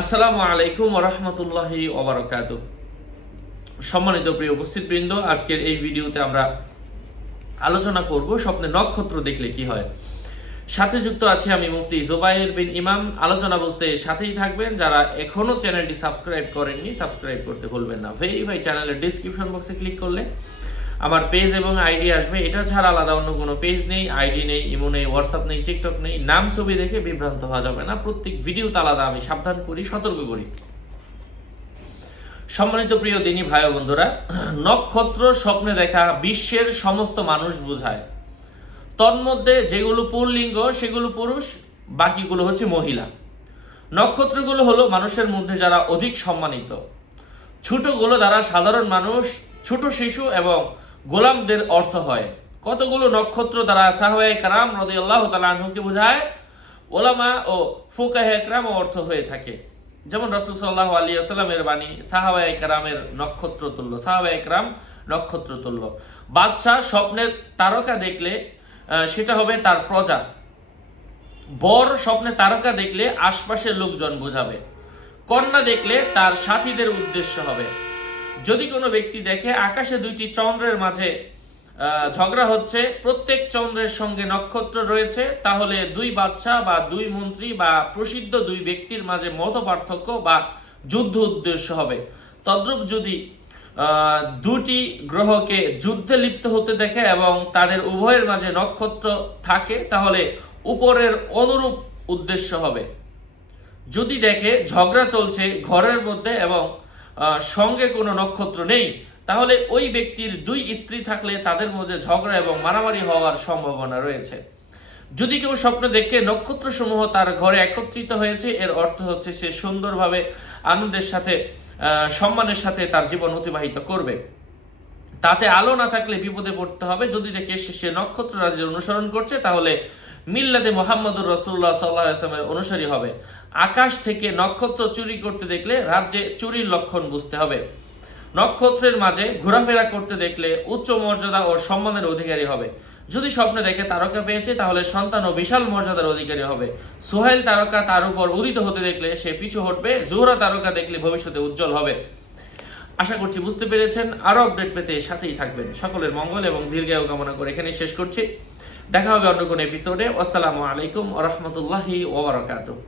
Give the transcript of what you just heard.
আসসালামু আলাইকুম ওয়া রাহমাতুল্লাহি ওয়া বারাকাতুহু। সম্মানিত প্রিয় উপস্থিতবৃন্দ, আজকের এই ভিডিওতে আমরা আলোচনা করব স্বপ্নে নক্ষত্র দেখলে কি হয়। সাথে যুক্ত আছি আমি মুফতি জুবাইর বিন ইমাম। আলোচনা বুঝতে সাথেই থাকবেন। যারা এখনো চ্যানেলটি সাবস্ক্রাইব করেননি, সাবস্ক্রাইব করতে ভুলবেন না। ভেরিফাই চ্যানেলের ডেসক্রিপশন বক্সে ক্লিক করলে আমার পেজ এবং আইডি আসবে। এটা ছাড়া আলাদা অন্য কোনো পেজ নেই, আইডি নেই, ইমো নেই, হোয়াটসঅ্যাপ নেই, টিকটক নেই। নাম ছবি দেখে বিভ্রান্ত হওয়া যাবে না। প্রত্যেক ভিডিওতে আলাদা আমি সাবধান করি, সতর্ক করি। সম্মানিত প্রিয় দিনী ভাই ও বন্ধুরা, নক্ষত্র স্বপ্নে দেখা বিশ্বের সমস্ত মানুষ বোঝায়। তন্মধ্যে যেগুলো পুল্লিঙ্গ সেগুলো পুরুষ, বাকিগুলো হচ্ছে মহিলা। নক্ষত্রগুলো হলো মানুষের মধ্যে যারা অধিক সম্মানিত। ছোটগুলো দ্বারা সাধারণ মানুষ, ছোট শিশু এবং গোলামদের অর্থ হয়। কতগুলো নক্ষত্র দ্বারা সাহাবায়ে কেরাম রাদিয়াল্লাহু তাআলা আনহুকে বোঝায়, ওলামা ও ফুকাহে কেরাম অর্থ হয়ে থাকে। যেমন রাসূল সাল্লাল্লাহু আলাইহি ওয়াসাল্লামের বাণী, সাহাবায়ে কেরামের নক্ষত্র তুল্য, সাহাবায়ে কেরাম নক্ষত্র তুল্য। বাদশাহ স্বপ্নের তারকা দেখলে সেটা হবে তার প্রজা। বর স্বপ্নে তারকা দেখলে আশপাশের লোকজন বোঝাবে। কন্যা দেখলে তার সাথীদের উদ্দেশ্য হবে। যদি কোনো ব্যক্তি দেখে আকাশে দুইটি চন্দ্রের মাঝে ঝগড়া হচ্ছে, প্রত্যেক চন্দ্রের সঙ্গে নক্ষত্র রয়েছে, তাহলে দুই বাদশা বা দুই মন্ত্রী বা প্রসিদ্ধ দুই ব্যক্তির মাঝে মত পার্থক্য বা যুদ্ধ উদ্দেশ্য হবে। তদ্রূপ যদি দুটি গ্রহকে যুদ্ধে লিপ্ত হতে দেখে এবং তাদের উভয়ের মাঝে নক্ষত্র থাকে, তাহলে উপরের অনুরূপ উদ্দেশ্য হবে। যদি দেখে ঝগড়া চলছে ঘরের মধ্যে এবং সঙ্গে কোনো নক্ষত্র নেই, তাহলে ওই ব্যক্তির দুই স্ত্রী থাকলে তাদের মধ্যে ঝগড়া এবং মারামারি হওয়ার সম্ভাবনা রয়েছে। যদি কেউ স্বপ্ন দেখে নক্ষত্রসমূহ তার ঘরে একত্রিত হয়েছে, এর অর্থ হচ্ছে সে সুন্দরভাবে আনন্দের সাথে সম্মানের সাথে তার জীবন অতিবাহিত করবে। তাতে আলো না থাকলে বিপদে পড়তে হবে। যদি দেখে সে নক্ষত্র রাজ্যের অনুসরণ করছে, তাহলে মিল্লাতে মুহাম্মদুর রাসূলুল্লাহ সাল্লাল্লাহু আলাইহি ওয়াসাল্লামের অনুসারী হবে। আকাশ থেকে নক্ষত্র চুরি করতে দেখলে রাজ্যে চুরির লক্ষণ বুঝতে হবে। নক্ষত্রের মাঝে ঘোরাফেরা করতে দেখলে উচ্চ মর্যাদা ও সম্মানের অধিকারী হবে। যদি স্বপ্নে দেখে তারকা পেয়েছে, তাহলে সন্তান ও বিশাল মর্যাদার অধিকারী হবে। সোহেল তারকা তার উপর উদিত হতে দেখলে সে পিছু হটবে। জোহরা তারকা দেখলে ভবিষ্যতে উজ্জ্বল হবে। আশা করছি বুঝতে পেরেছেন। আরো আপডেট পেতে সাথেই থাকবেন। সকলের মঙ্গল এবং দীর্ঘায়ু কামনা করে এখানেই শেষ করছি। দেখা হবে অন্য কোনো এপিসোডে। আসসালামু আলাইকুম ওয়া রাহমাতুল্লাহি ওয়া বারাকাতুহু।